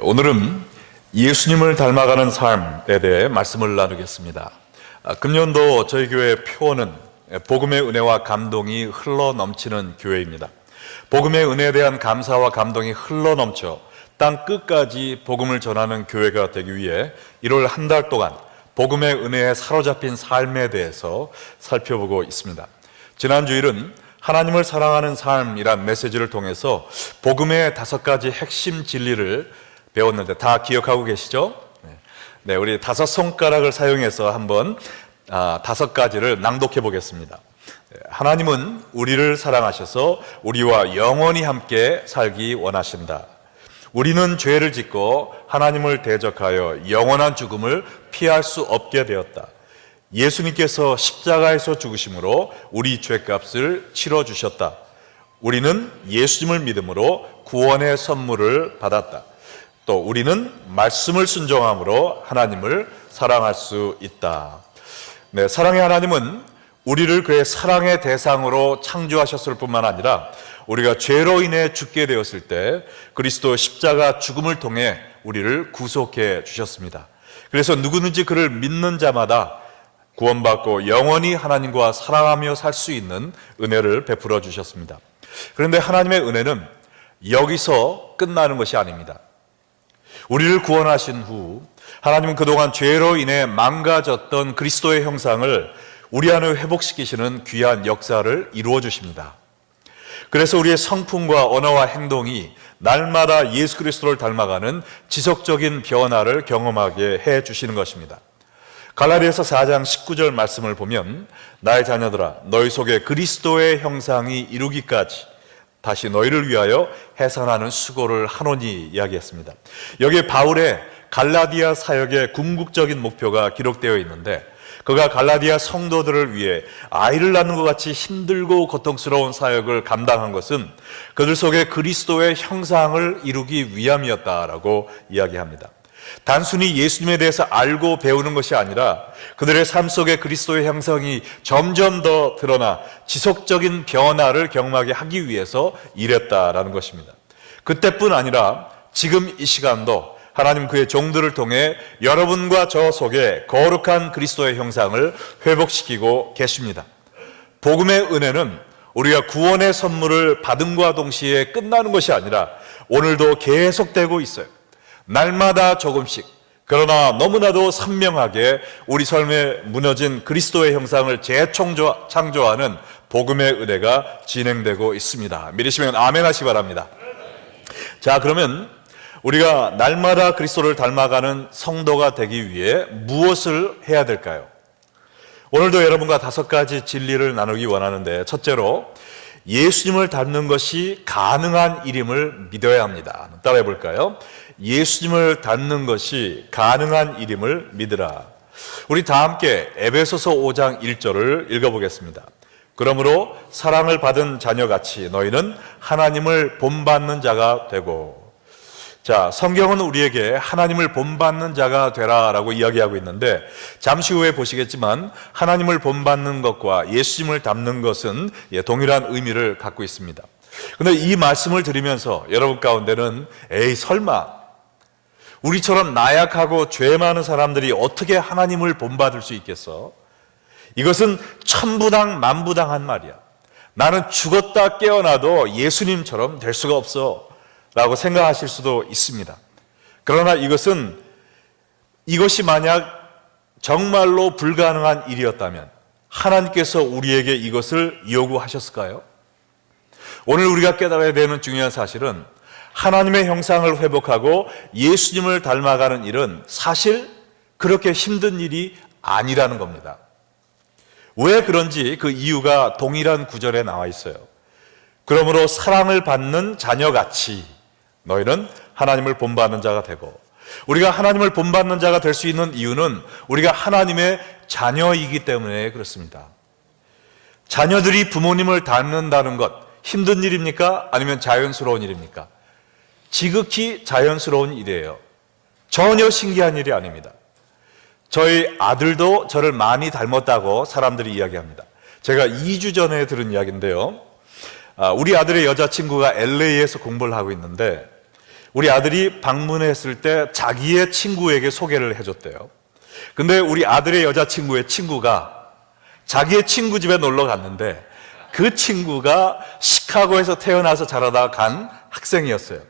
오늘은 예수님을 닮아가는 삶에 대해 말씀을 나누겠습니다. 금년도 저희 교회 표어는 복음의 은혜와 감동이 흘러넘치는 교회입니다. 복음의 은혜에 대한 감사와 감동이 흘러넘쳐 땅 끝까지 복음을 전하는 교회가 되기 위해 1월 한 달 동안 복음의 은혜에 사로잡힌 삶에 대해서 살펴보고 있습니다. 지난 주일은 하나님을 사랑하는 삶이란 메시지를 통해서 복음의 5가지 핵심 진리를 배웠는데 다 기억하고 계시죠? 네, 우리 5손가락을 사용해서 한번 5가지를 낭독해 보겠습니다. 하나님은 우리를 사랑하셔서 우리와 영원히 함께 살기 원하신다. 우리는 죄를 짓고 하나님을 대적하여 영원한 죽음을 피할 수 없게 되었다. 예수님께서 십자가에서 죽으심으로 우리 죄값을 치러주셨다. 우리는 예수님을 믿음으로 구원의 선물을 받았다. 또 우리는 말씀을 순종함으로 하나님을 사랑할 수 있다. 네, 사랑의 하나님은 우리를 그의 사랑의 대상으로 창조하셨을 뿐만 아니라 우리가 죄로 인해 죽게 되었을 때 그리스도 십자가 죽음을 통해 우리를 구속해 주셨습니다. 그래서 누구든지 그를 믿는 자마다 구원받고 영원히 하나님과 사랑하며 살 수 있는 은혜를 베풀어 주셨습니다. 그런데 하나님의 은혜는 여기서 끝나는 것이 아닙니다. 우리를 구원하신 후 하나님은 그동안 죄로 인해 망가졌던 그리스도의 형상을 우리 안에 회복시키시는 귀한 역사를 이루어 주십니다. 그래서 우리의 성품과 언어와 행동이 날마다 예수 그리스도를 닮아가는 지속적인 변화를 경험하게 해 주시는 것입니다. 갈라디아서 4장 19절 말씀을 보면 나의 자녀들아 너희 속에 그리스도의 형상이 이루기까지 다시 너희를 위하여 해산하는 수고를 하노니 이야기했습니다. 여기에 바울의 갈라디아 사역의 궁극적인 목표가 기록되어 있는데 그가 갈라디아 성도들을 위해 아이를 낳는 것 같이 힘들고 고통스러운 사역을 감당한 것은 그들 속에 그리스도의 형상을 이루기 위함이었다라고 이야기합니다. 단순히 예수님에 대해서 알고 배우는 것이 아니라 그들의 삶 속에 그리스도의 형상이 점점 더 드러나 지속적인 변화를 경험하게 하기 위해서 일했다라는 것입니다. 그때뿐 아니라 지금 이 시간도 하나님 그의 종들을 통해 여러분과 저 속에 거룩한 그리스도의 형상을 회복시키고 계십니다. 복음의 은혜는 우리가 구원의 선물을 받음과 동시에 끝나는 것이 아니라 오늘도 계속되고 있어요. 날마다 조금씩, 그러나 너무나도 선명하게 우리 삶에 무너진 그리스도의 형상을 재창조하는 복음의 은혜가 진행되고 있습니다. 믿으시면 아멘 하시기 바랍니다. 자, 그러면 우리가 날마다 그리스도를 닮아가는 성도가 되기 위해 무엇을 해야 될까요? 오늘도 여러분과 5가지 진리를 나누기 원하는데, 첫째로 예수님을 닮는 것이 가능한 일임을 믿어야 합니다. 따라해 볼까요? 예수님을 닮는 것이 가능한 일임을 믿으라. 우리 다 함께 에베소서 5장 1절을 읽어보겠습니다. 그러므로 사랑을 받은 자녀같이 너희는 하나님을 본받는 자가 되고. 자, 성경은 우리에게 하나님을 본받는 자가 되라라고 이야기하고 있는데 잠시 후에 보시겠지만 하나님을 본받는 것과 예수님을 닮는 것은 동일한 의미를 갖고 있습니다. 그런데 이 말씀을 들으면서 여러분 가운데는 에이 설마 우리처럼 나약하고 죄 많은 사람들이 어떻게 하나님을 본받을 수 있겠어? 이것은 천부당 만부당한 말이야. 나는 죽었다 깨어나도 예수님처럼 될 수가 없어 라고 생각하실 수도 있습니다. 그러나 이것이 만약 정말로 불가능한 일이었다면 하나님께서 우리에게 이것을 요구하셨을까요? 오늘 우리가 깨달아야 되는 중요한 사실은 하나님의 형상을 회복하고 예수님을 닮아가는 일은 사실 그렇게 힘든 일이 아니라는 겁니다. 왜 그런지 그 이유가 동일한 구절에 나와 있어요. 그러므로 사랑을 받는 자녀같이 너희는 하나님을 본받는 자가 되고, 우리가 하나님을 본받는 자가 될 수 있는 이유는 우리가 하나님의 자녀이기 때문에 그렇습니다. 자녀들이 부모님을 닮는다는 것 힘든 일입니까? 아니면 자연스러운 일입니까? 지극히 자연스러운 일이에요. 전혀 신기한 일이 아닙니다. 저희 아들도 저를 많이 닮았다고 사람들이 이야기합니다. 제가 2주 전에 들은 이야기인데요, 우리 아들의 여자친구가 LA에서 공부를 하고 있는데 우리 아들이 방문했을 때 자기의 친구에게 소개를 해줬대요. 근데 우리 아들의 여자친구의 친구가 자기의 친구 집에 놀러 갔는데 그 친구가 시카고에서 태어나서 자라다 간 학생이었어요.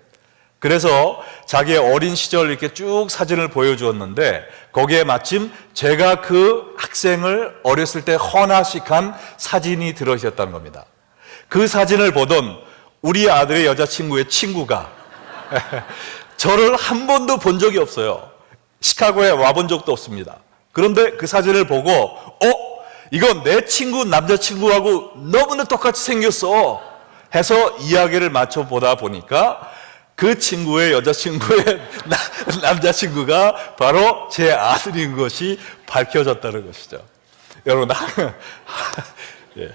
그래서 자기의 어린 시절 이렇게 쭉 사진을 보여주었는데 거기에 마침 제가 그 학생을 어렸을 때 헌화식한 사진이 들어있었다는 겁니다. 그 사진을 보던 우리 아들의 여자친구의 친구가 저를 한 번도 본 적이 없어요. 시카고에 와본 적도 없습니다. 그런데 그 사진을 보고 이건 내 친구 남자친구하고 너무나 똑같이 생겼어 해서 이야기를 맞춰보다 보니까 그 친구의 여자친구의 남자친구가 바로 제 아들인 것이 밝혀졌다는 것이죠. 여러분, 예.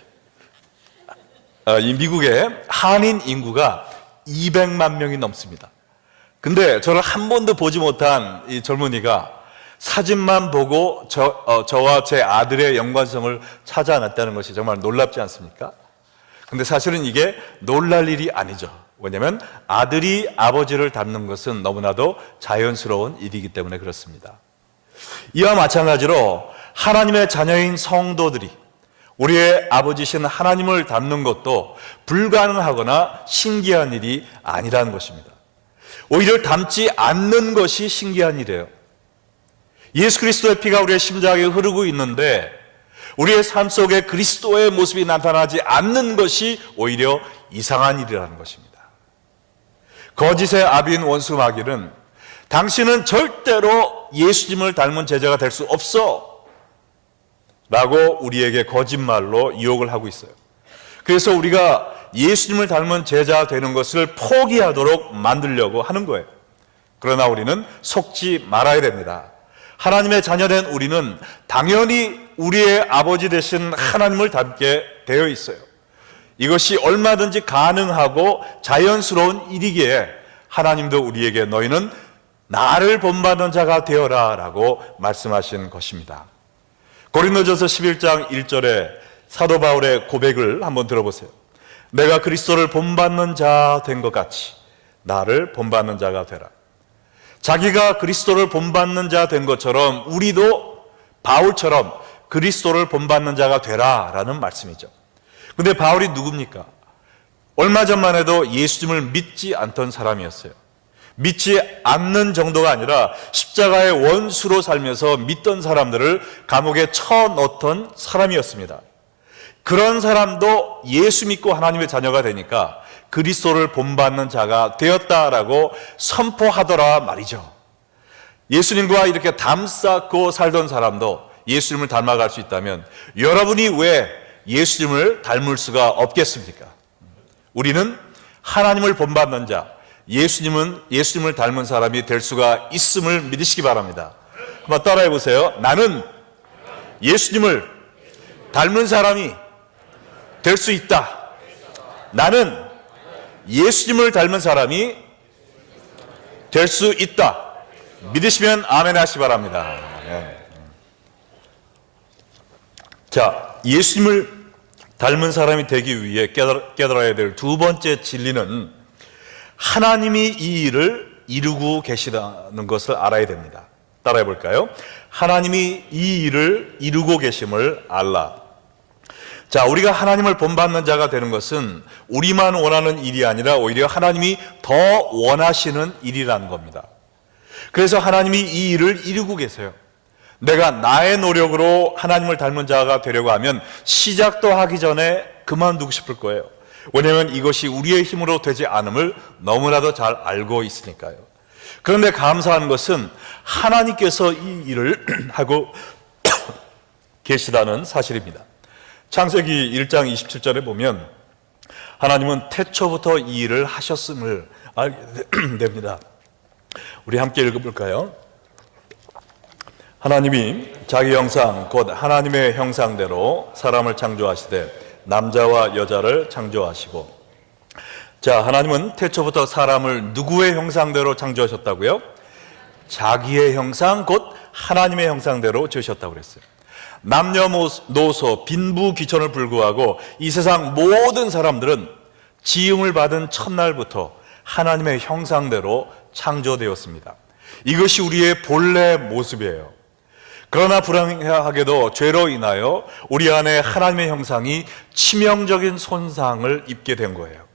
이 미국의 한인 인구가 200만 명이 넘습니다. 근데 저를 한 번도 보지 못한 이 젊은이가 사진만 보고 저와 제 아들의 연관성을 찾아냈다는 것이 정말 놀랍지 않습니까? 근데 사실은 이게 놀랄 일이 아니죠. 왜냐하면 아들이 아버지를 닮는 것은 너무나도 자연스러운 일이기 때문에 그렇습니다. 이와 마찬가지로 하나님의 자녀인 성도들이 우리의 아버지신 하나님을 닮는 것도 불가능하거나 신기한 일이 아니라는 것입니다. 오히려 닮지 않는 것이 신기한 일이에요. 예수 그리스도의 피가 우리의 심장에 흐르고 있는데 우리의 삶 속에 그리스도의 모습이 나타나지 않는 것이 오히려 이상한 일이라는 것입니다. 거짓의 아비인 원수 마귀는 당신은 절대로 예수님을 닮은 제자가 될 수 없어 라고 우리에게 거짓말로 유혹을 하고 있어요. 그래서 우리가 예수님을 닮은 제자 되는 것을 포기하도록 만들려고 하는 거예요. 그러나 우리는 속지 말아야 됩니다. 하나님의 자녀된 우리는 당연히 우리의 아버지 되신 하나님을 닮게 되어 있어요. 이것이 얼마든지 가능하고 자연스러운 일이기에 하나님도 우리에게 너희는 나를 본받는 자가 되어라 라고 말씀하신 것입니다. 고린도전서 11장 1절에 사도 바울의 고백을 한번 들어보세요. 내가 그리스도를 본받는 자 된 것 같이 나를 본받는 자가 되라. 자기가 그리스도를 본받는 자 된 것처럼 우리도 바울처럼 그리스도를 본받는 자가 되라 라는 말씀이죠. 근데 바울이 누굽니까? 얼마 전만 해도 예수님을 믿지 않던 사람이었어요. 믿지 않는 정도가 아니라 십자가의 원수로 살면서 믿던 사람들을 감옥에 쳐넣던 사람이었습니다. 그런 사람도 예수 믿고 하나님의 자녀가 되니까 그리스도를 본받는 자가 되었다라고 선포하더라 말이죠. 예수님과 이렇게 담쌓고 살던 사람도 예수님을 닮아갈 수 있다면 여러분이 왜 예수님을 닮을 수가 없겠습니까? 우리는 하나님을 본받는 자, 예수님을 닮은 사람이 될 수가 있음을 믿으시기 바랍니다. 한번 따라해 보세요. 나는 예수님을 닮은 사람이 될 수 있다. 나는 예수님을 닮은 사람이 될 수 있다. 믿으시면 아멘 하시기 바랍니다. 자, 예수님을 닮은 사람이 되기 위해 깨달아야 될 두 번째 진리는 하나님이 이 일을 이루고 계시다는 것을 알아야 됩니다. 따라해 볼까요? 하나님이 이 일을 이루고 계심을 알라. 자, 우리가 하나님을 본받는 자가 되는 것은 우리만 원하는 일이 아니라 오히려 하나님이 더 원하시는 일이라는 겁니다. 그래서 하나님이 이 일을 이루고 계세요. 내가 나의 노력으로 하나님을 닮은 자가 되려고 하면 시작도 하기 전에 그만두고 싶을 거예요. 왜냐하면 이것이 우리의 힘으로 되지 않음을 너무나도 잘 알고 있으니까요. 그런데 감사한 것은 하나님께서 이 일을 하고 계시다는 사실입니다. 창세기 1장 27절에 보면 하나님은 태초부터 이 일을 하셨음을 알게 됩니다. 우리 함께 읽어볼까요? 하나님이 자기 형상 곧 하나님의 형상대로 사람을 창조하시되 남자와 여자를 창조하시고. 자, 하나님은 태초부터 사람을 누구의 형상대로 창조하셨다고요? 자기의 형상 곧 하나님의 형상대로 지으셨다고 그랬어요. 남녀노소 빈부귀천을 불구하고 이 세상 모든 사람들은 지음을 받은 첫날부터 하나님의 형상대로 창조되었습니다. 이것이 우리의 본래 모습이에요. 그러나 불행하게도 죄로 인하여 우리 안에 하나님의 형상이 치명적인 손상을 입게 된 거예요.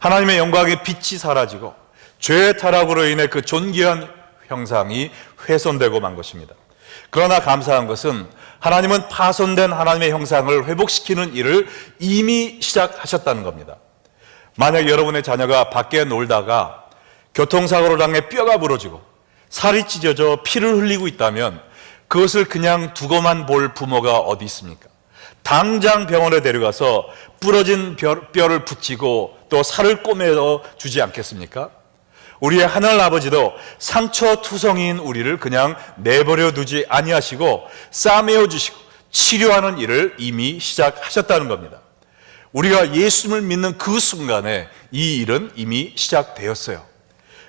하나님의 영광의 빛이 사라지고 죄의 타락으로 인해 그 존귀한 형상이 훼손되고 만 것입니다. 그러나 감사한 것은 하나님은 파손된 하나님의 형상을 회복시키는 일을 이미 시작하셨다는 겁니다. 만약 여러분의 자녀가 밖에 놀다가 교통사고를 당해 뼈가 부러지고 살이 찢어져 피를 흘리고 있다면 그것을 그냥 두고만 볼 부모가 어디 있습니까? 당장 병원에 데려가서 부러진 뼈를 붙이고 또 살을 꼬매어 주지 않겠습니까? 우리의 하늘 아버지도 상처투성이인 우리를 그냥 내버려 두지 아니하시고 싸매어 주시고 치료하는 일을 이미 시작하셨다는 겁니다. 우리가 예수님을 믿는 그 순간에 이 일은 이미 시작되었어요.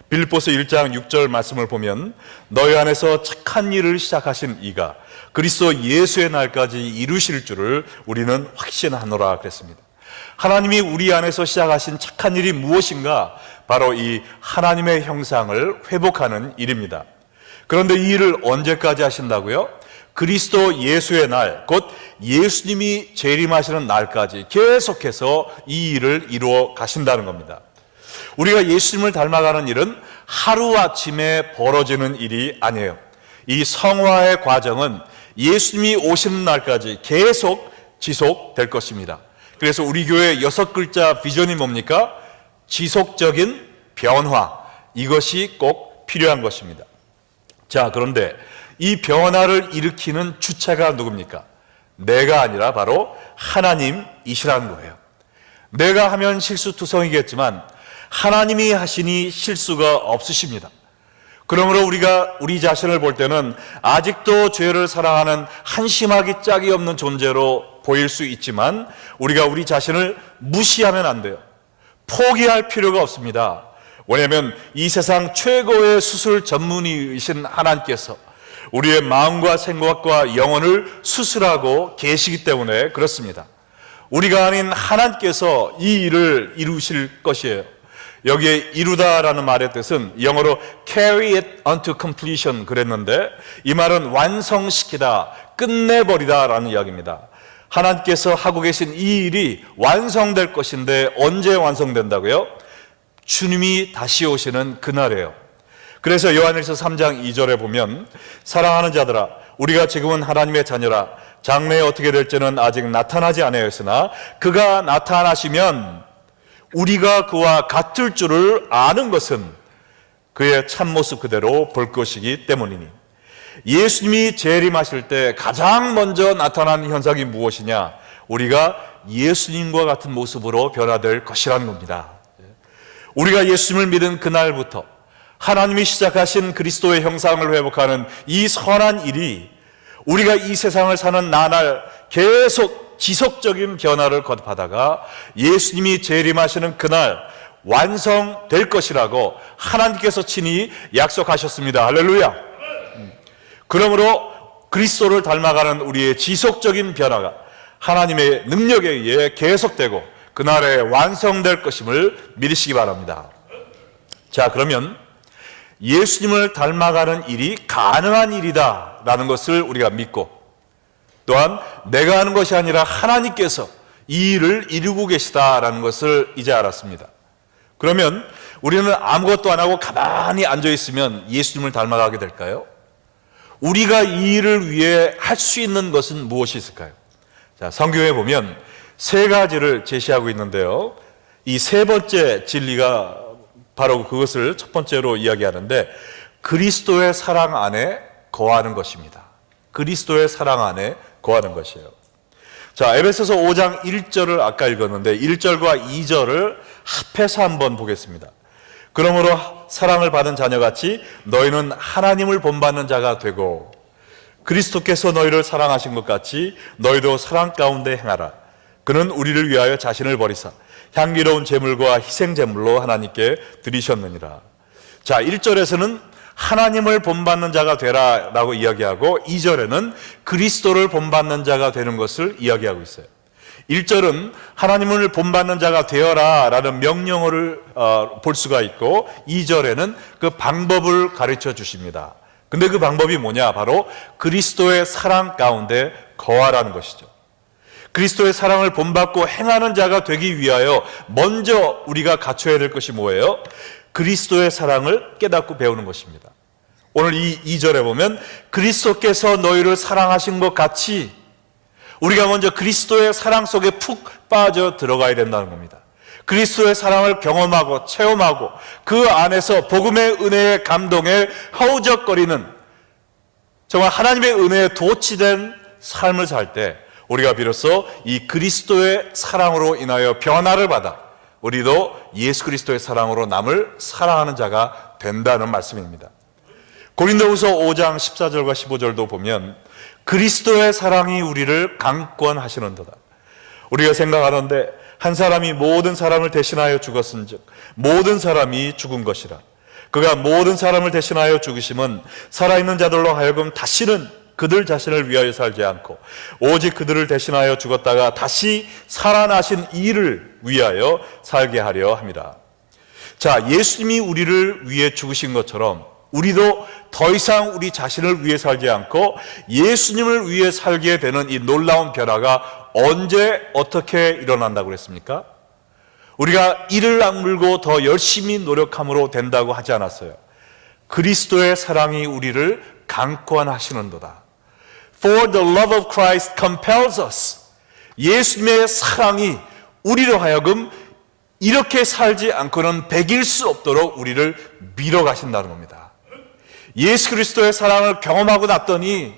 빌립보서 1장 6절 말씀을 보면 너희 안에서 착한 일을 시작하신 이가 그리스도 예수의 날까지 이루실 줄을 우리는 확신하노라 그랬습니다. 하나님이 우리 안에서 시작하신 착한 일이 무엇인가? 바로 이 하나님의 형상을 회복하는 일입니다. 그런데 이 일을 언제까지 하신다고요? 그리스도 예수의 날, 곧 예수님이 재림하시는 날까지 계속해서 이 일을 이루어 가신다는 겁니다. 우리가 예수님을 닮아가는 일은 하루아침에 벌어지는 일이 아니에요. 이 성화의 과정은 예수님이 오시는 날까지 계속 지속될 것입니다. 그래서 우리 교회의 6글자 비전이 뭡니까? 지속적인 변화, 이것이 꼭 필요한 것입니다. 자, 그런데 이 변화를 일으키는 주체가 누굽니까? 내가 아니라 바로 하나님이시라는 거예요. 내가 하면 실수투성이겠지만 하나님이 하시니 실수가 없으십니다. 그러므로 우리가 우리 자신을 볼 때는 아직도 죄를 사랑하는 한심하기 짝이 없는 존재로 보일 수 있지만 우리가 우리 자신을 무시하면 안 돼요. 포기할 필요가 없습니다. 왜냐하면 이 세상 최고의 수술 전문의이신 하나님께서 우리의 마음과 생각과 영혼을 수술하고 계시기 때문에 그렇습니다. 우리가 아닌 하나님께서 이 일을 이루실 것이에요. 여기에 이루다라는 말의 뜻은 영어로 carry it unto completion 그랬는데 이 말은 완성시키다, 끝내버리다라는 이야기입니다. 하나님께서 하고 계신 이 일이 완성될 것인데 언제 완성된다고요? 주님이 다시 오시는 그날이에요. 그래서 요한일서 3장 2절에 보면 사랑하는 자들아 우리가 지금은 하나님의 자녀라 장래에 어떻게 될지는 아직 나타나지 아니하였으나 그가 나타나시면 우리가 그와 같을 줄을 아는 것은 그의 참모습 그대로 볼 것이기 때문이니 예수님이 재림하실 때 가장 먼저 나타나는 현상이 무엇이냐? 우리가 예수님과 같은 모습으로 변화될 것이라는 겁니다. 우리가 예수님을 믿은 그날부터 하나님이 시작하신 그리스도의 형상을 회복하는 이 선한 일이 우리가 이 세상을 사는 나날 계속 지속적인 변화를 거듭하다가 예수님이 재림하시는 그날 완성될 것이라고 하나님께서 친히 약속하셨습니다. 할렐루야. 그러므로 그리스도를 닮아가는 우리의 지속적인 변화가 하나님의 능력에 의해 계속되고 그날에 완성될 것임을 믿으시기 바랍니다. 자, 그러면 예수님을 닮아가는 일이 가능한 일이다라는 것을 우리가 믿고 또한 내가 하는 것이 아니라 하나님께서 이 일을 이루고 계시다라는 것을 이제 알았습니다. 그러면 우리는 아무것도 안 하고 가만히 앉아 있으면 예수님을 닮아가게 될까요? 우리가 이 일을 위해 할 수 있는 것은 무엇이 있을까요? 자, 성경에 보면 세 가지를 제시하고 있는데요. 이 세 번째 진리가 바로 그것을 첫 번째로 이야기하는데 그리스도의 사랑 안에 거하는 것입니다. 그리스도의 사랑 안에 거하는 것이에요. 자, 에베소서 5장 1절을 아까 읽었는데 1절과 2절을 합해서 한번 보겠습니다. 그러므로 사랑을 받은 자녀같이 너희는 하나님을 본받는 자가 되고 그리스도께서 너희를 사랑하신 것 같이 너희도 사랑 가운데 행하라. 그는 우리를 위하여 자신을 버리사 향기로운 제물과 희생 제물로 하나님께 드리셨느니라. 자, 1절에서는 하나님을 본받는 자가 되라 라고 이야기하고 2절에는 그리스도를 본받는 자가 되는 것을 이야기하고 있어요. 1절은 하나님을 본받는 자가 되어라 라는 명령어를 볼 수가 있고, 2절에는 그 방법을 가르쳐 주십니다. 근데 그 방법이 뭐냐? 바로 그리스도의 사랑 가운데 거하라는 것이죠. 그리스도의 사랑을 본받고 행하는 자가 되기 위하여 먼저 우리가 갖춰야 될 것이 뭐예요? 그리스도의 사랑을 깨닫고 배우는 것입니다. 오늘 이 2절에 보면 그리스도께서 너희를 사랑하신 것 같이 우리가 먼저 그리스도의 사랑 속에 푹 빠져 들어가야 된다는 겁니다. 그리스도의 사랑을 경험하고 체험하고 그 안에서 복음의 은혜의 감동에 허우적거리는, 정말 하나님의 은혜에 도취된 삶을 살 때 우리가 비로소 이 그리스도의 사랑으로 인하여 변화를 받아 우리도 예수 그리스도의 사랑으로 남을 사랑하는 자가 된다는 말씀입니다. 고린도후서 5장 14절과 15절도 보면 그리스도의 사랑이 우리를 강권하시는도다. 우리가 생각하는데 한 사람이 모든 사람을 대신하여 죽었은즉 모든 사람이 죽은 것이라. 그가 모든 사람을 대신하여 죽으심은 살아있는 자들로 하여금 다시는 그들 자신을 위하여 살지 않고 오직 그들을 대신하여 죽었다가 다시 살아나신 이를 위하여 살게 하려 함이라. 자, 예수님이 우리를 위해 죽으신 것처럼 우리도 더 이상 우리 자신을 위해 살지 않고 예수님을 위해 살게 되는 이 놀라운 변화가 언제 어떻게 일어난다고 그랬습니까? 우리가 이를 악물고 더 열심히 노력함으로 된다고 하지 않았어요. 그리스도의 사랑이 우리를 강권하시는도다. For the love of Christ compels us. 예수님의 사랑이 우리로 하여금 이렇게 살지 않고는 배길 수 없도록 우리를 밀어가신다는 겁니다. 예수 그리스도의 사랑을 경험하고 났더니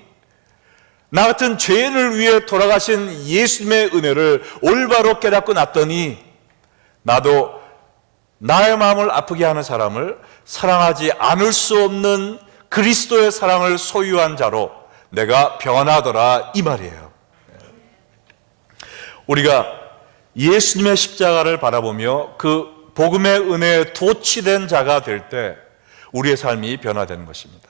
나 같은 죄인을 위해 돌아가신 예수님의 은혜를 올바로 깨닫고 났더니 나도 나의 마음을 아프게 하는 사람을 사랑하지 않을 수 없는 그리스도의 사랑을 소유한 자로 내가 변하더라, 이 말이에요. 우리가 예수님의 십자가를 바라보며 그 복음의 은혜에 도취된 자가 될 때 우리의 삶이 변화되는 것입니다.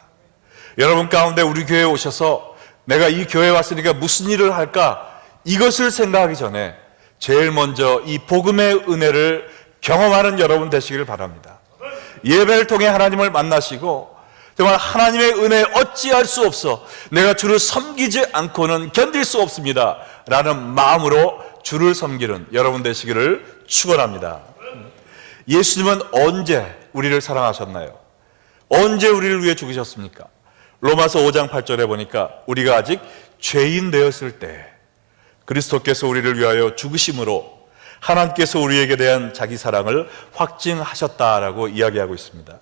여러분 가운데 우리 교회에 오셔서 내가 이 교회에 왔으니까 무슨 일을 할까, 이것을 생각하기 전에 제일 먼저 이 복음의 은혜를 경험하는 여러분 되시길 바랍니다. 예배를 통해 하나님을 만나시고 정말 하나님의 은혜에 어찌할 수 없어, 내가 주를 섬기지 않고는 견딜 수 없습니다 라는 마음으로 주를 섬기는 여러분 되시기를 축원합니다. 예수님은 언제 우리를 사랑하셨나요? 언제 우리를 위해 죽으셨습니까? 로마서 5장 8절에 보니까 우리가 아직 죄인 되었을 때 그리스도께서 우리를 위하여 죽으심으로 하나님께서 우리에게 대한 자기 사랑을 확증하셨다라고 이야기하고 있습니다.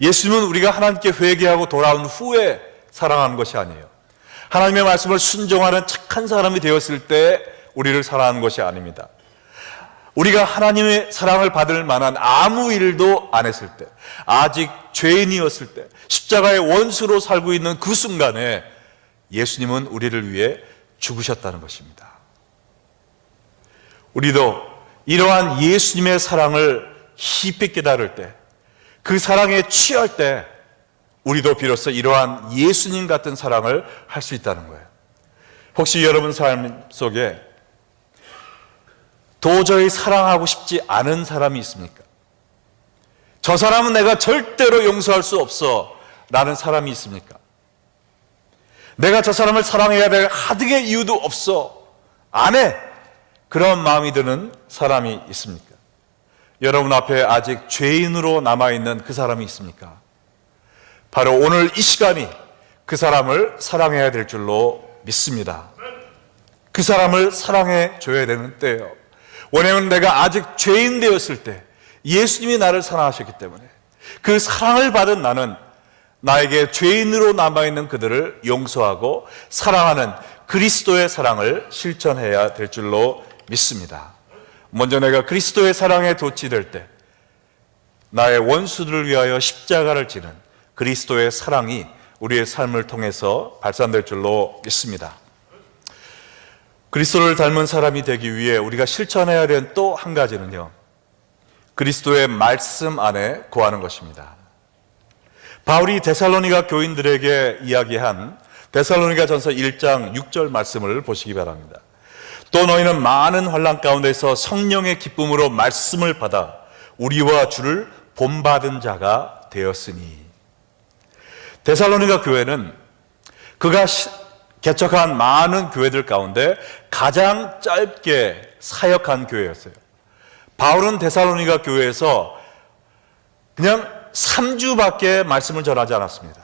예수님은 우리가 하나님께 회개하고 돌아온 후에 사랑하는 것이 아니에요. 하나님의 말씀을 순종하는 착한 사람이 되었을 때 우리를 사랑하는 것이 아닙니다. 우리가 하나님의 사랑을 받을 만한 아무 일도 안 했을 때, 아직 죄인이었을 때, 십자가의 원수로 살고 있는 그 순간에 예수님은 우리를 위해 죽으셨다는 것입니다. 우리도 이러한 예수님의 사랑을 깊이 깨달을 때, 그 사랑에 취할 때 우리도 비로소 이러한 예수님 같은 사랑을 할 수 있다는 거예요. 혹시 여러분 삶 속에 도저히 사랑하고 싶지 않은 사람이 있습니까? 저 사람은 내가 절대로 용서할 수 없어 라는 사람이 있습니까? 내가 저 사람을 사랑해야 될 하등의 이유도 없어, 안 해, 그런 마음이 드는 사람이 있습니까? 여러분 앞에 아직 죄인으로 남아있는 그 사람이 있습니까? 바로 오늘 이 시간이 그 사람을 사랑해야 될 줄로 믿습니다. 그 사람을 사랑해 줘야 되는 때예요. 왜냐하면 내가 아직 죄인 되었을 때 예수님이 나를 사랑하셨기 때문에 그 사랑을 받은 나는 나에게 죄인으로 남아있는 그들을 용서하고 사랑하는 그리스도의 사랑을 실천해야 될 줄로 믿습니다. 먼저 내가 그리스도의 사랑에 도취될 때 나의 원수들을 위하여 십자가를 지는 그리스도의 사랑이 우리의 삶을 통해서 발산될 줄로 믿습니다. 그리스도를 닮은 사람이 되기 위해 우리가 실천해야 되는 또 한 가지는요, 그리스도의 말씀 안에 거하는 것입니다. 바울이 데살로니가 교인들에게 이야기한 데살로니가 전서 1장 6절 말씀을 보시기 바랍니다. 또 너희는 많은 환난 가운데서 성령의 기쁨으로 말씀을 받아 우리와 주를 본받은 자가 되었으니. 데살로니가 교회는 그가 개척한 많은 교회들 가운데 가장 짧게 사역한 교회였어요. 바울은 데살로니가 교회에서 그냥 3주밖에 말씀을 전하지 않았습니다.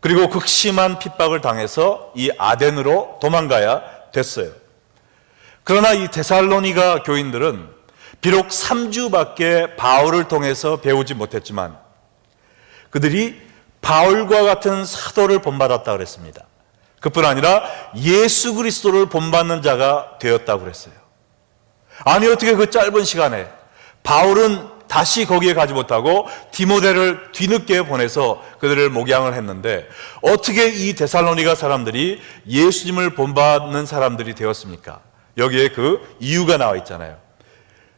그리고 극심한 핍박을 당해서 이 아덴으로 도망가야 됐어요. 그러나 이 데살로니가 교인들은 비록 3주밖에 바울을 통해서 배우지 못했지만 그들이 바울과 같은 사도를 본받았다고 그랬습니다. 그뿐 아니라 예수 그리스도를 본받는 자가 되었다고 그랬어요. 아니 어떻게 그 짧은 시간에 바울은 다시 거기에 가지 못하고 디모데를 뒤늦게 보내서 그들을 목양을 했는데 어떻게 이 데살로니가 사람들이 예수님을 본받는 사람들이 되었습니까? 여기에 그 이유가 나와 있잖아요.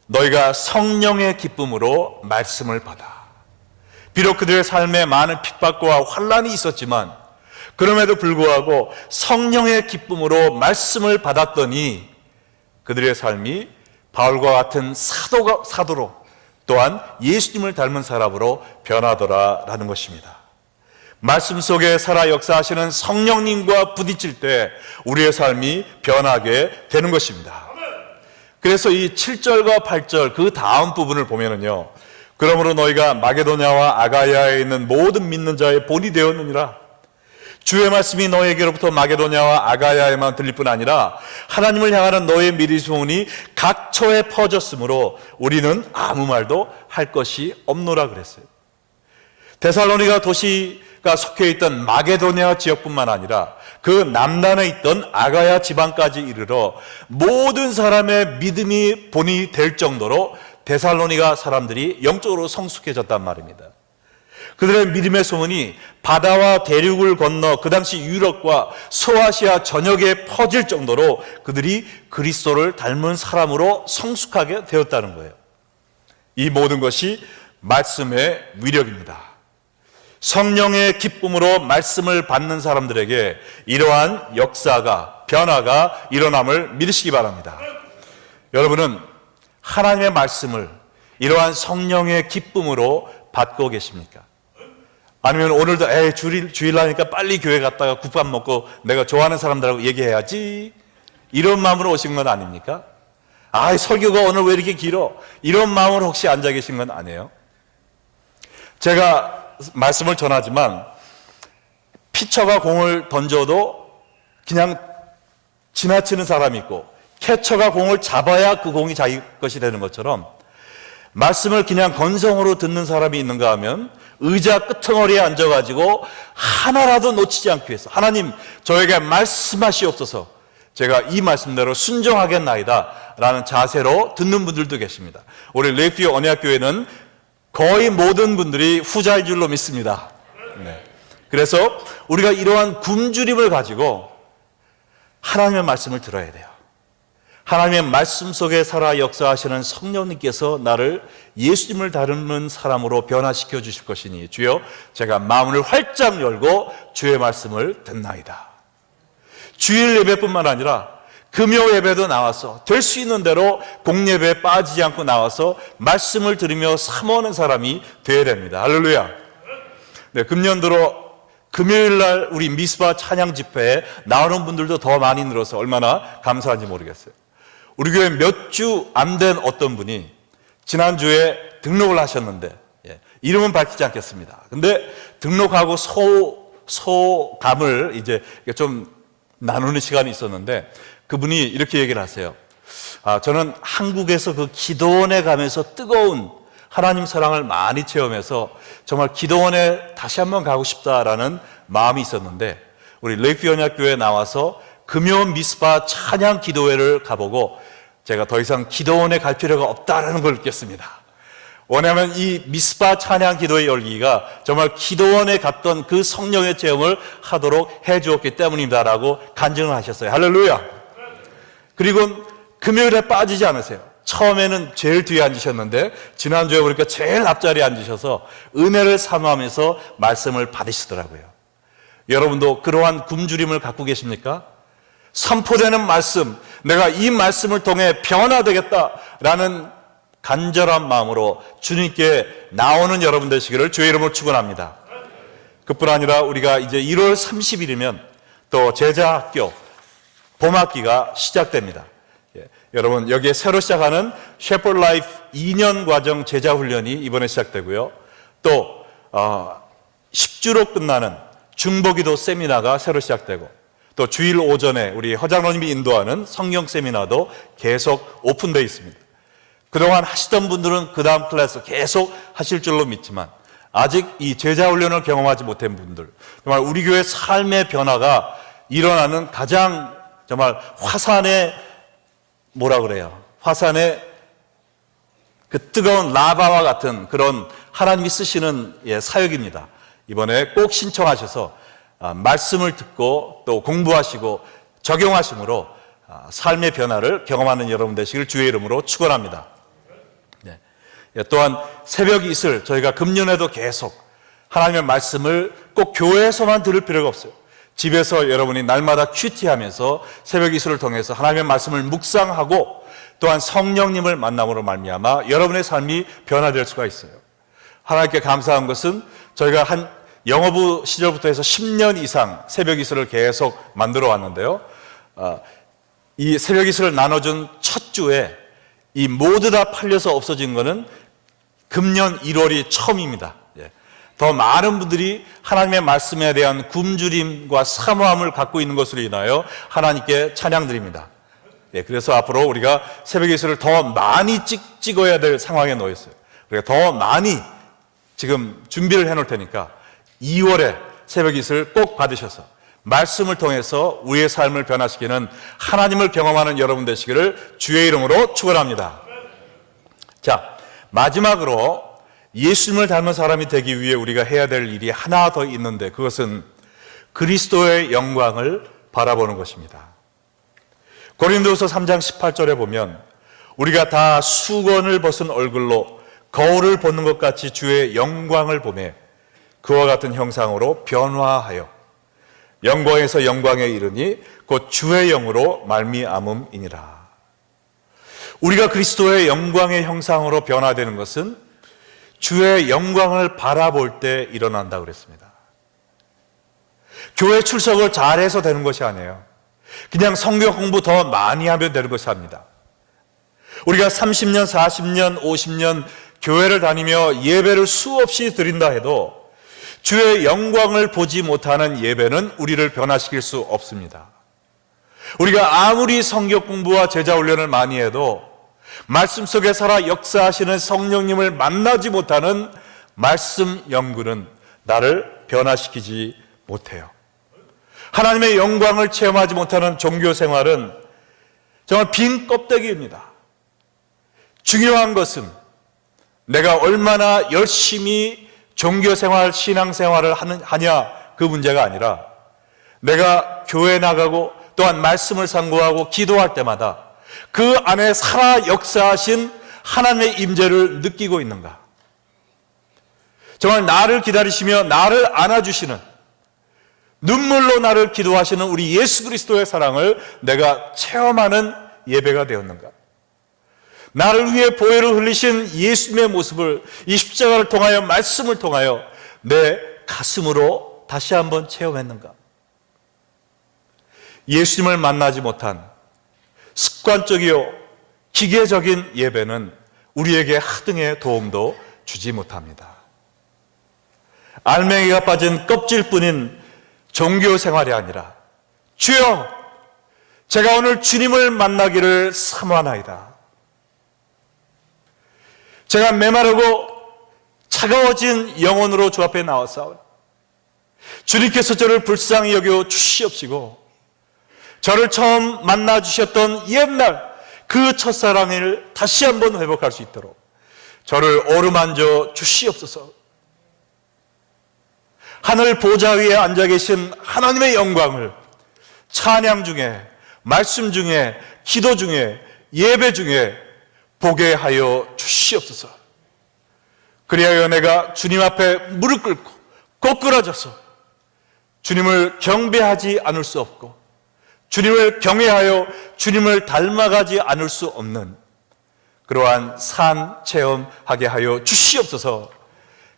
너희가 성령의 기쁨으로 말씀을 받아. 비록 그들의 삶에 많은 핍박과 환난이 있었지만 그럼에도 불구하고 성령의 기쁨으로 말씀을 받았더니 그들의 삶이 바울과 같은 사도로 또한 예수님을 닮은 사람으로 변하더라라는 것입니다. 말씀 속에 살아 역사하시는 성령님과 부딪힐 때 우리의 삶이 변하게 되는 것입니다. 그래서 이 7절과 8절 그 다음 부분을 보면은요, 그러므로 너희가 마게도냐와 아가야에 있는 모든 믿는 자의 본이 되었느니라. 주의 말씀이 너희에게로부터 마게도냐와 아가야에만 들릴 뿐 아니라 하나님을 향하는 너희의 미리 소문이 각처에 퍼졌으므로 우리는 아무 말도 할 것이 없노라 그랬어요. 데살로니가 도시가 속해 있던 마게도냐 지역뿐만 아니라 그 남단에 있던 아가야 지방까지 이르러 모든 사람의 믿음이 본이 될 정도로 데살로니가 사람들이 영적으로 성숙해졌단 말입니다. 그들의 믿음의 소문이 바다와 대륙을 건너 그 당시 유럽과 소아시아 전역에 퍼질 정도로 그들이 그리스도를 닮은 사람으로 성숙하게 되었다는 거예요. 이 모든 것이 말씀의 위력입니다. 성령의 기쁨으로 말씀을 받는 사람들에게 이러한 역사가, 변화가 일어남을 믿으시기 바랍니다. 여러분은 하나님의 말씀을 이러한 성령의 기쁨으로 받고 계십니까? 아니면 오늘도 주일나니까 빨리 교회 갔다가 국밥 먹고 내가 좋아하는 사람들하고 얘기해야지 이런 마음으로 오신 건 아닙니까? 설교가 오늘 왜 이렇게 길어? 이런 마음으로 혹시 앉아 계신 건 아니에요? 제가 말씀을 전하지만 피처가 공을 던져도 그냥 지나치는 사람이 있고 캐쳐가 공을 잡아야 그 공이 자기 것이 되는 것처럼 말씀을 그냥 건성으로 듣는 사람이 있는가 하면 의자 끄트머리에 앉아가지고 하나라도 놓치지 않기 위해서 하나님 저에게 말씀하시옵소서 제가 이 말씀대로 순종하겠나이다 라는 자세로 듣는 분들도 계십니다. 우리 레이피 언약교회는 거의 모든 분들이 후자일 줄로 믿습니다. 네. 그래서 우리가 이러한 굶주림을 가지고 하나님의 말씀을 들어야 돼요. 하나님의 말씀 속에 살아 역사하시는 성령님께서 나를 예수님을 닮은 사람으로 변화시켜 주실 것이니 주여 제가 마음을 활짝 열고 주의 말씀을 듣나이다. 주일 예배뿐만 아니라 금요 예배도 나와서 될 수 있는 대로 공예배에 빠지지 않고 나와서 말씀을 들으며 사모하는 사람이 되어야 됩니다. 할렐루야. 네, 금년 들어 금요일날 우리 미스바 찬양 집회에 나오는 분들도 더 많이 늘어서 얼마나 감사한지 모르겠어요. 우리 교회 몇 주 안 된 어떤 분이 지난주에 등록을 하셨는데 이름은 밝히지 않겠습니다. 근데 등록하고 소감을 이제 좀 나누는 시간이 있었는데 그분이 이렇게 얘기를 하세요. 저는 한국에서 그 기도원에 가면서 뜨거운 하나님 사랑을 많이 체험해서 정말 기도원에 다시 한번 가고 싶다라는 마음이 있었는데 우리 레이피 언약교회에 나와서 금요 미스바 찬양 기도회를 가보고 제가 더 이상 기도원에 갈 필요가 없다라는 걸 느꼈습니다. 왜냐하면 이 미스바 찬양 기도회 열기가 정말 기도원에 갔던 그 성령의 체험을 하도록 해주었기 때문입니다라고 간증을 하셨어요. 할렐루야. 그리고 금요일에 빠지지 않으세요. 처음에는 제일 뒤에 앉으셨는데 지난주에 보니까 제일 앞자리에 앉으셔서 은혜를 사모하면서 말씀을 받으시더라고요. 여러분도 그러한 굶주림을 갖고 계십니까? 선포되는 말씀, 내가 이 말씀을 통해 변화되겠다라는 간절한 마음으로 주님께 나오는 여러분 되시기를 주의 이름으로 축원합니다. 그뿐 아니라 우리가 이제 1월 30일이면 또 제자학교 봄학기가 시작됩니다. 여러분, 여기에 새로 시작하는 셰퍼드 라이프 2년 과정 제자훈련이 이번에 시작되고요. 또 10주로 끝나는 중보기도 세미나가 새로 시작되고, 또 주일 오전에 우리 허장로님이 인도하는 성경 세미나도 계속 오픈되어 있습니다. 그동안 하시던 분들은 그 다음 클래스 계속 하실 줄로 믿지만, 아직 이 제자훈련을 경험하지 못한 분들, 정말 우리 교회 삶의 변화가 일어나는 가장 정말 화산의 화산의 그 뜨거운 라바와 같은 그런 하나님이 쓰시는 사역입니다. 이번에 꼭 신청하셔서 말씀을 듣고 또 공부하시고 적용하심으로 삶의 변화를 경험하는 여러분 되시길 주의 이름으로 축원합니다. 또한 새벽 이슬, 저희가 금년에도 계속 하나님의 말씀을 꼭 교회에서만 들을 필요가 없어요. 집에서 여러분이 날마다 큐티하면서 새벽 이슬을 통해서 하나님의 말씀을 묵상하고, 또한 성령님을 만남으로 말미암아 여러분의 삶이 변화될 수가 있어요. 하나님께 감사한 것은 저희가 한 영어부 시절부터 해서 10년 이상 새벽 이슬을 계속 만들어 왔는데요. 이 새벽 이슬을 나눠준 첫 주에 이 모두 다 팔려서 없어진 거는 금년 1월이 처음입니다. 더 많은 분들이 하나님의 말씀에 대한 굶주림과 사모함을 갖고 있는 것으로 인하여 하나님께 찬양드립니다. 그래서 앞으로 우리가 새벽 예수를 더 많이 찍어야 될 상황에 놓였어요. 우리가 더 많이 지금 준비를 해놓을 테니까 2월에 새벽 예수를 꼭 받으셔서 말씀을 통해서 우리의 삶을 변화시키는 하나님을 경험하는 여러분 되시기를 주의 이름으로 축원합니다. 자, 마지막으로 예수님을 닮은 사람이 되기 위해 우리가 해야 될 일이 하나 더 있는데, 그것은 그리스도의 영광을 바라보는 것입니다. 고린도후서 3장 18절에 보면 우리가 다 수건을 벗은 얼굴로 거울을 보는 것 같이 주의 영광을 보매 그와 같은 형상으로 변화하여 영광에서 영광에 이르니 곧 주의 영으로 말미암음이니라. 우리가 그리스도의 영광의 형상으로 변화되는 것은 주의 영광을 바라볼 때 일어난다 그랬습니다. 교회 출석을 잘해서 되는 것이 아니에요. 그냥 성경 공부 더 많이 하면 되는 것이 아닙니다. 우리가 30년, 40년, 50년 교회를 다니며 예배를 수없이 드린다 해도 주의 영광을 보지 못하는 예배는 우리를 변화시킬 수 없습니다. 우리가 아무리 성경 공부와 제자 훈련을 많이 해도 말씀 속에 살아 역사하시는 성령님을 만나지 못하는 말씀 연구는 나를 변화시키지 못해요. 하나님의 영광을 체험하지 못하는 종교 생활은 정말 빈 껍데기입니다. 중요한 것은 내가 얼마나 열심히 종교 생활, 신앙 생활을 하냐, 그 문제가 아니라 내가 교회 나가고 또한 말씀을 상고하고 기도할 때마다 그 안에 살아 역사하신 하나님의 임재를 느끼고 있는가? 정말 나를 기다리시며 나를 안아주시는, 눈물로 나를 기도하시는 우리 예수 그리스도의 사랑을 내가 체험하는 예배가 되었는가? 나를 위해 보혈을 흘리신 예수님의 모습을 이 십자가를 통하여, 말씀을 통하여 내 가슴으로 다시 한번 체험했는가? 예수님을 만나지 못한 습관적이요 기계적인 예배는 우리에게 하등의 도움도 주지 못합니다. 알맹이가 빠진 껍질뿐인 종교 생활이 아니라, 주여, 제가 오늘 주님을 만나기를 사모하나이다. 제가 메마르고 차가워진 영혼으로 주 앞에 나와서 주님께서 저를 불쌍히 여겨 주시옵시고, 저를 처음 만나 주셨던 옛날 그 첫사랑을 다시 한번 회복할 수 있도록 저를 어루만져 주시옵소서. 하늘 보좌 위에 앉아 계신 하나님의 영광을 찬양 중에, 말씀 중에, 기도 중에, 예배 중에 보게 하여 주시옵소서. 그리하여 내가 주님 앞에 무릎 꿇고 꼬꾸라져서 주님을 경배하지 않을 수 없고 주님을 경외하여 주님을 닮아가지 않을 수 없는 그러한 삶 체험하게 하여 주시옵소서.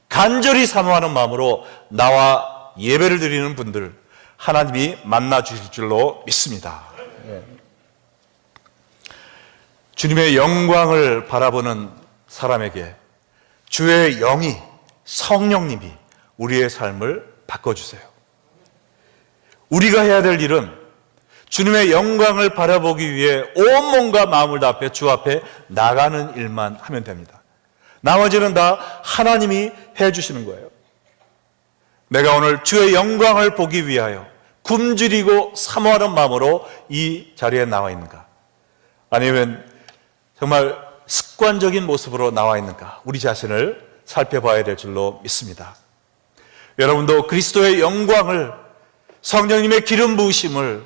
간절히 사모하는 마음으로 나와 예배를 드리는 분들 하나님이 만나 주실 줄로 믿습니다. 주님의 영광을 바라보는 사람에게 주의 영이, 성령님이 우리의 삶을 바꿔주세요. 우리가 해야 될 일은 주님의 영광을 바라보기 위해 온 몸과 마음을 다해 주 앞에 나가는 일만 하면 됩니다. 나머지는 다 하나님이 해주시는 거예요. 내가 오늘 주의 영광을 보기 위하여 굶주리고 사모하는 마음으로 이 자리에 나와 있는가? 아니면 정말 습관적인 모습으로 나와 있는가? 우리 자신을 살펴봐야 될 줄로 믿습니다. 여러분도 그리스도의 영광을, 성령님의 기름 부으심을,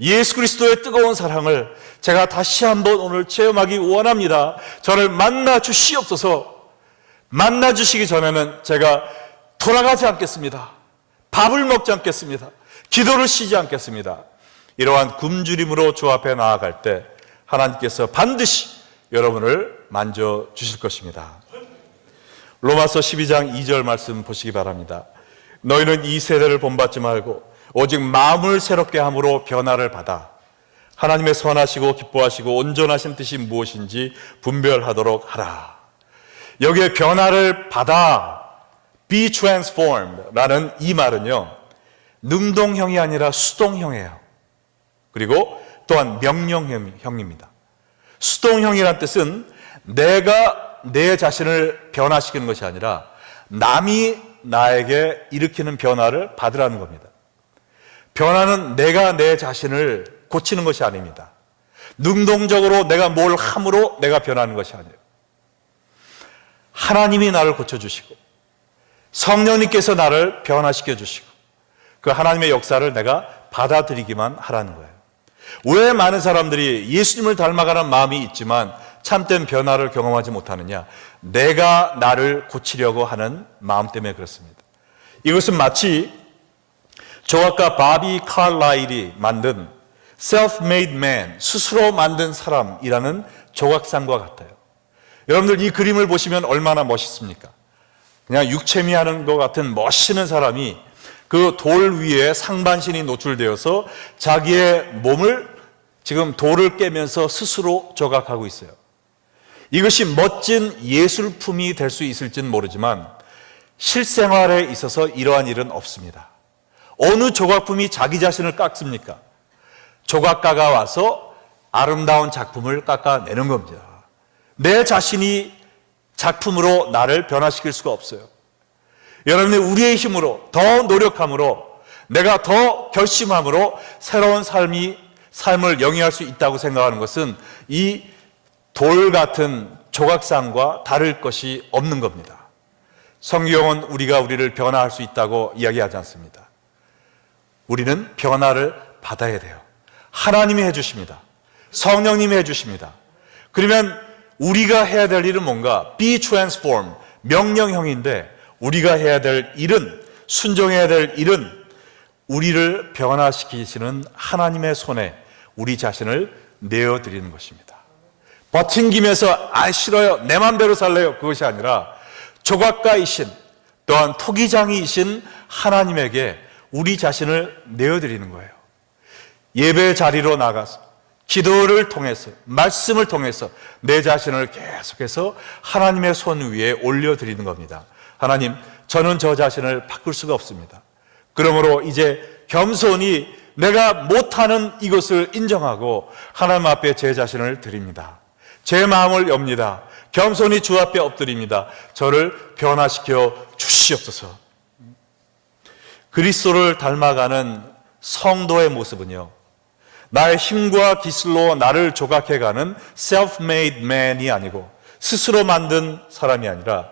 예수 그리스도의 뜨거운 사랑을 제가 다시 한번 오늘 체험하기 원합니다. 저를 만나 주시옵소서. 만나 주시기 전에는 제가 돌아가지 않겠습니다. 밥을 먹지 않겠습니다. 기도를 쉬지 않겠습니다. 이러한 굶주림으로 주 앞에 나아갈 때 하나님께서 반드시 여러분을 만져주실 것입니다. 로마서 12장 2절 말씀 보시기 바랍니다. 너희는 이 세대를 본받지 말고 오직 마음을 새롭게 함으로 변화를 받아 하나님의 선하시고 기뻐하시고 온전하신 뜻이 무엇인지 분별하도록 하라. 여기에 변화를 받아, be transformed 라는 이 말은요, 능동형이 아니라 수동형이에요. 그리고 또한 명령형입니다. 수동형이란 뜻은 내가 내 자신을 변화시키는 것이 아니라 남이 나에게 일으키는 변화를 받으라는 겁니다. 변화는 내가 내 자신을 고치는 것이 아닙니다. 능동적으로 내가 뭘 함으로 내가 변하는 것이 아니에요. 하나님이 나를 고쳐주시고 성령님께서 나를 변화시켜 주시고 그 하나님의 역사를 내가 받아들이기만 하라는 거예요. 왜 많은 사람들이 예수님을 닮아가는 마음이 있지만 참된 변화를 경험하지 못하느냐? 내가 나를 고치려고 하는 마음 때문에 그렇습니다. 이것은 마치 조각가 바비 칼라일이 만든 Self-Made Man, 스스로 만든 사람이라는 조각상과 같아요. 여러분들 이 그림을 보시면 얼마나 멋있습니까? 그냥 육체미하는 것 같은 멋있는 사람이 그 돌 위에 상반신이 노출되어서 자기의 몸을 지금 돌을 깨면서 스스로 조각하고 있어요. 이것이 멋진 예술품이 될 수 있을지는 모르지만 실생활에 있어서 이러한 일은 없습니다. 어느 조각품이 자기 자신을 깎습니까? 조각가가 와서 아름다운 작품을 깎아내는 겁니다. 내 자신이 작품으로 나를 변화시킬 수가 없어요. 여러분이 우리의 힘으로 더 노력함으로 내가 더 결심함으로 새로운 삶을 영위할 수 있다고 생각하는 것은 이 돌 같은 조각상과 다를 것이 없는 겁니다. 성경은 우리가 우리를 변화할 수 있다고 이야기하지 않습니다. 우리는 변화를 받아야 돼요. 하나님이 해주십니다. 성령님이 해주십니다. 그러면 우리가 해야 될 일은 뭔가? Be transformed, 명령형인데 우리가 해야 될 일은, 순종해야 될 일은 우리를 변화시키시는 하나님의 손에 우리 자신을 내어드리는 것입니다. 버팅기면서 싫어요, 내 맘대로 살래요, 그것이 아니라 조각가이신 또한 토기장이신 하나님에게 우리 자신을 내어드리는 거예요. 예배 자리로 나가서 기도를 통해서 말씀을 통해서 내 자신을 계속해서 하나님의 손 위에 올려드리는 겁니다. 하나님, 저는 저 자신을 바꿀 수가 없습니다. 그러므로 이제 겸손히 내가 못하는 이것을 인정하고 하나님 앞에 제 자신을 드립니다. 제 마음을 엽니다. 겸손히 주 앞에 엎드립니다. 저를 변화시켜 주시옵소서. 그리스도를 닮아가는 성도의 모습은요, 나의 힘과 기술로 나를 조각해가는 self-made man이 아니고 스스로 만든 사람이 아니라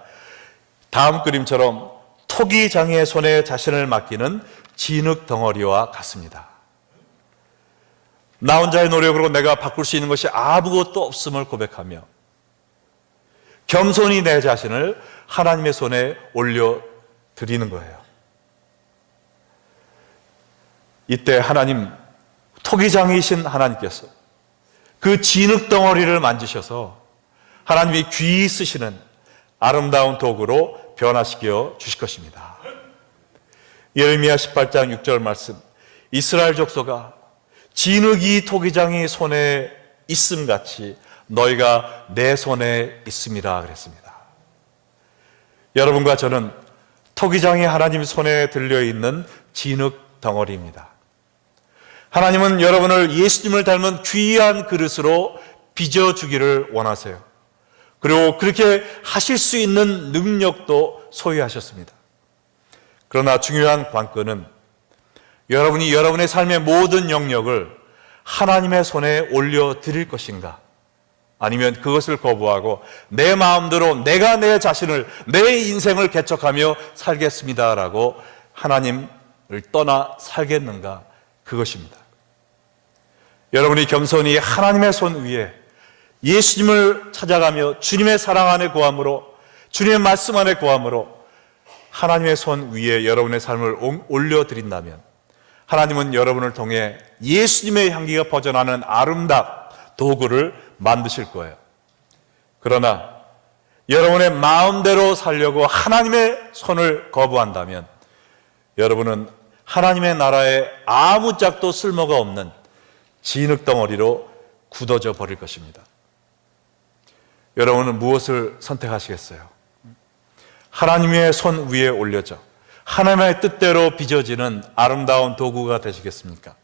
다음 그림처럼 토기장의 손에 자신을 맡기는 진흙 덩어리와 같습니다. 나 혼자의 노력으로 내가 바꿀 수 있는 것이 아무것도 없음을 고백하며 겸손히 내 자신을 하나님의 손에 올려드리는 거예요. 이때 하나님 토기장이신 하나님께서 그 진흙덩어리를 만지셔서 하나님이 귀히 쓰시는 아름다운 도구로 변화시켜 주실 것입니다. 예레미야 18장 6절 말씀, 이스라엘 족속아 진흙이 토기장이 손에 있음같이 너희가 내 손에 있음이라 그랬습니다. 여러분과 저는 토기장이 하나님 손에 들려있는 진흙 덩어리입니다. 하나님은 여러분을 예수님을 닮은 귀한 그릇으로 빚어주기를 원하세요. 그리고 그렇게 하실 수 있는 능력도 소유하셨습니다. 그러나 중요한 관건은 여러분이 여러분의 삶의 모든 영역을 하나님의 손에 올려드릴 것인가, 아니면 그것을 거부하고 내 마음대로 내가 내 자신을, 내 인생을 개척하며 살겠습니다라고 하나님을 떠나 살겠는가, 그것입니다. 여러분이 겸손히 하나님의 손 위에 예수님을 찾아가며 주님의 사랑 안에 구함으로, 주님의 말씀 안에 구함으로 하나님의 손 위에 여러분의 삶을 올려드린다면 하나님은 여러분을 통해 예수님의 향기가 퍼져나는 아름다운 도구를 만드실 거예요. 그러나 여러분의 마음대로 살려고 하나님의 손을 거부한다면 여러분은 하나님의 나라에 아무짝도 쓸모가 없는 진흙덩어리로 굳어져 버릴 것입니다. 여러분은 무엇을 선택하시겠어요? 하나님의 손 위에 올려져 하나님의 뜻대로 빚어지는 아름다운 도구가 되시겠습니까?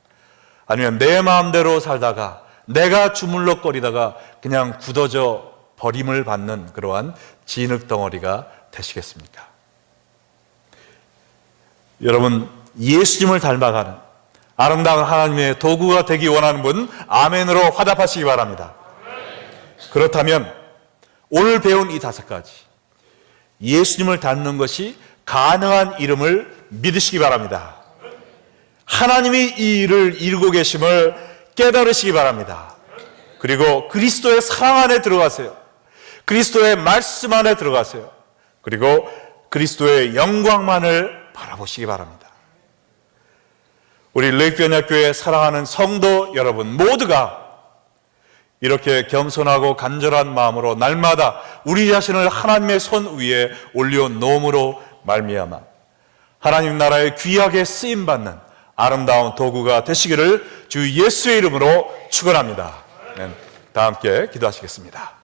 아니면 내 마음대로 살다가 내가 주물럭거리다가 그냥 굳어져 버림을 받는 그러한 진흙덩어리가 되시겠습니까? 여러분, 예수님을 닮아가는 아름다운 하나님의 도구가 되기 원하는 분 아멘으로 화답하시기 바랍니다. 그렇다면 오늘 배운 이 5가지, 예수님을 닮는 것이 가능한 이름을 믿으시기 바랍니다. 하나님이 이 일을 이루고 계심을 깨달으시기 바랍니다. 그리고 그리스도의 사랑 안에 들어가세요. 그리스도의 말씀 안에 들어가세요. 그리고 그리스도의 영광만을 바라보시기 바랍니다. 우리 레이크변학교의 사랑하는 성도 여러분 모두가 이렇게 겸손하고 간절한 마음으로 날마다 우리 자신을 하나님의 손 위에 올려놓음으로 말미암아 하나님 나라에 귀하게 쓰임받는 아름다운 도구가 되시기를 주 예수의 이름으로 축원합니다. 다 함께 기도하시겠습니다.